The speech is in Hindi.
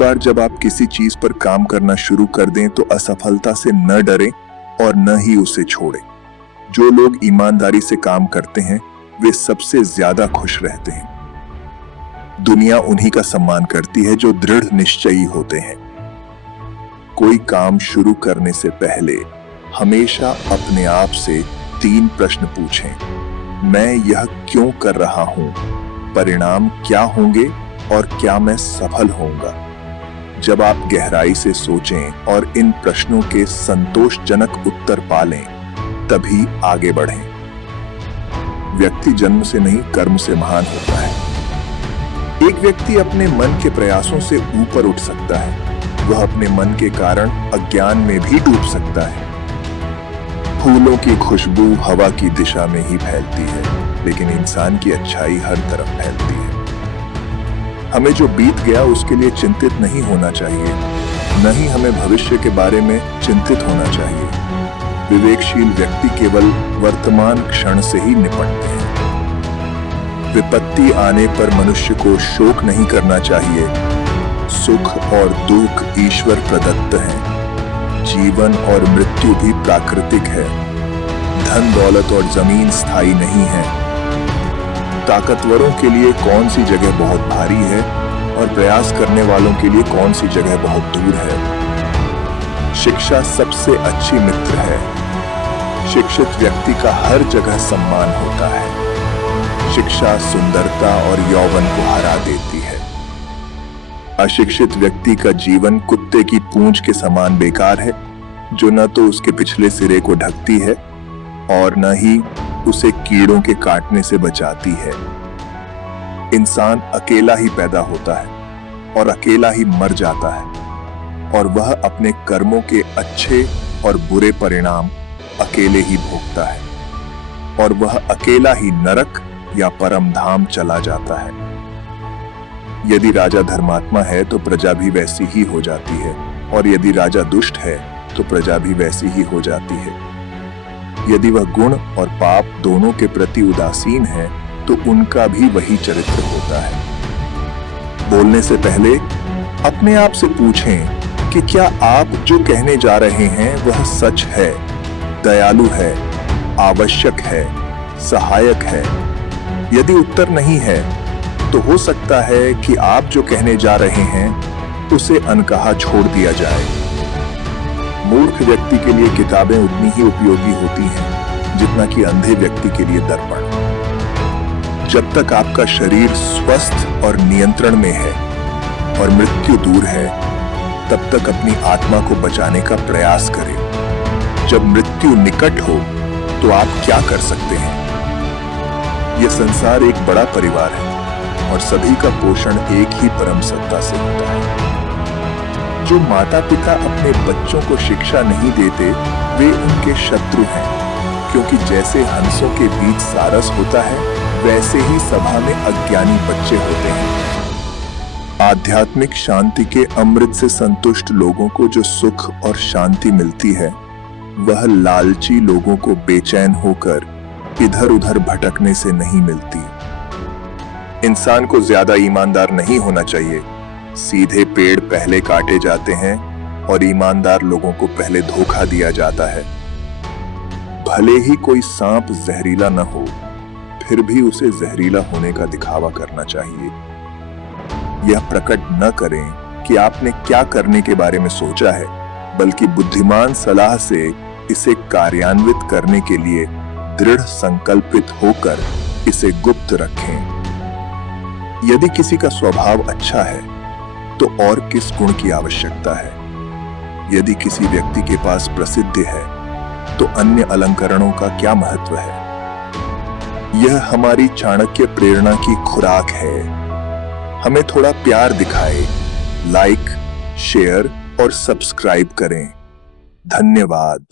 बार जब आप किसी चीज पर काम करना शुरू कर दें तो असफलता से न डरें और न ही उसे छोड़ें। जो लोग ईमानदारी से काम करते हैं वे सबसे ज्यादा खुश रहते हैं। दुनिया उन्हीं का सम्मान करती है जो दृढ़ निश्चयी होते हैं। कोई काम शुरू करने से पहले हमेशा अपने आप से 3 प्रश्न पूछें। मैं यह क्यों कर रहा हूं? परिणाम क्या होंगे और क्या मैं सफल होऊंगा? जब आप गहराई से सोचें और इन प्रश्नों के संतोषजनक उत्तर पालें, तभी आगे बढ़ें। व्यक्ति जन्म से नहीं, कर्म से महान होता है। एक व्यक्ति अपने मन के प्रयासों से ऊपर उठ सकता है। वह अपने मन के कारण अज्ञान में भी डूब सकता है। फूलों की खुशबू हवा की दिशा में ही फैलती है, लेकिन इंसान की अच्छाई हर तरफ फैलती है। हमें जो बीत गया उसके लिए चिंतित नहीं होना चाहिए, न ही हमें भविष्य के बारे में चिंतित होना चाहिए। विवेकशील व्यक्ति केवल वर्तमान क्षण से ही निपटते हैं। विपत्ति आने पर मनुष्य को शोक नहीं करना चाहिए। सुख और दुख ईश्वर प्रदत्त हैं। जीवन और मृत्यु भी प्राकृतिक है। धन दौलत और जमीन स्थायी नहीं है। ताकतवरों के लिए कौन सी जगह बहुत भारी है और प्रयास करने वालों के लिए कौन सी जगह बहुत दूर है। शिक्षा सबसे अच्छी मित्र है। शिक्षित व्यक्ति का हर जगह सम्मान होता है। शिक्षा सुंदरता और यौवन को हरा देती है। अशिक्षित व्यक्ति का जीवन कुत्ते की पूंछ के समान बेकार है, जो न तो उसके पिछले सिरे को ढकती है और न ही उसे कीड़ों के काटने से बचाती है। इंसान अकेला ही पैदा होता है और अकेला ही मर जाता है, और वह अपने कर्मों के अच्छे और बुरे परिणाम अकेले ही भोगता है, और वह अकेला ही नरक या परम धाम चला जाता है। यदि राजा धर्मात्मा है तो प्रजा भी वैसी ही हो जाती है, और यदि राजा दुष्ट है तो प्रजा भी वैसी ही हो जाती है। यदि वह गुण और पाप दोनों के प्रति उदासीन है तो उनका भी वही चरित्र होता है। बोलने से पहले अपने आप से पूछें कि क्या आप जो कहने जा रहे हैं वह सच है, दयालु है, आवश्यक है, सहायक है। यदि उत्तर नहीं है तो हो सकता है कि आप जो कहने जा रहे हैं उसे अनकहा छोड़ दिया जाए। मूर्ख व्यक्ति के लिए किताबें उतनी ही उपयोगी होती हैं जितना कि अंधे व्यक्ति के लिए दर्पण। जब तक आपका शरीर स्वस्थ और नियंत्रण में है और मृत्यु दूर है, तब तक अपनी आत्मा को बचाने का प्रयास करें। जब मृत्यु निकट हो तो आप क्या कर सकते हैं? यह संसार एक बड़ा परिवार है और सभी का पोषण एक ही परम सत्ता से होता है। जो माता पिता अपने बच्चों को शिक्षा नहीं देते वे उनके शत्रु हैं, क्योंकि जैसे हंसों के बीच सारस होता है वैसे ही सभा में अज्ञानी बच्चे होते हैं। आध्यात्मिक शांति के अमृत से संतुष्ट लोगों को जो सुख और शांति मिलती है, वह लालची लोगों को बेचैन होकर इधर उधर भटकने से नहीं मिलती। इंसान को ज्यादा ईमानदार नहीं होना चाहिए। सीधे पेड़ पहले काटे जाते हैं और ईमानदार लोगों को पहले धोखा दिया जाता है। भले ही कोई सांप जहरीला न हो, फिर भी उसे जहरीला होने का दिखावा करना चाहिए। यह प्रकट न करें कि आपने क्या करने के बारे में सोचा है, बल्कि बुद्धिमान सलाह से इसे कार्यान्वित करने के लिए दृढ़ संकल्पित होकर इसे गुप्त रखें। यदि किसी का स्वभाव अच्छा है तो और किस गुण की आवश्यकता है? यदि किसी व्यक्ति के पास प्रसिद्धि है तो अन्य अलंकरणों का क्या महत्व है? यह हमारी चाणक्य प्रेरणा की खुराक है। हमें थोड़ा प्यार दिखाएं, लाइक, शेयर और सब्सक्राइब करें। धन्यवाद।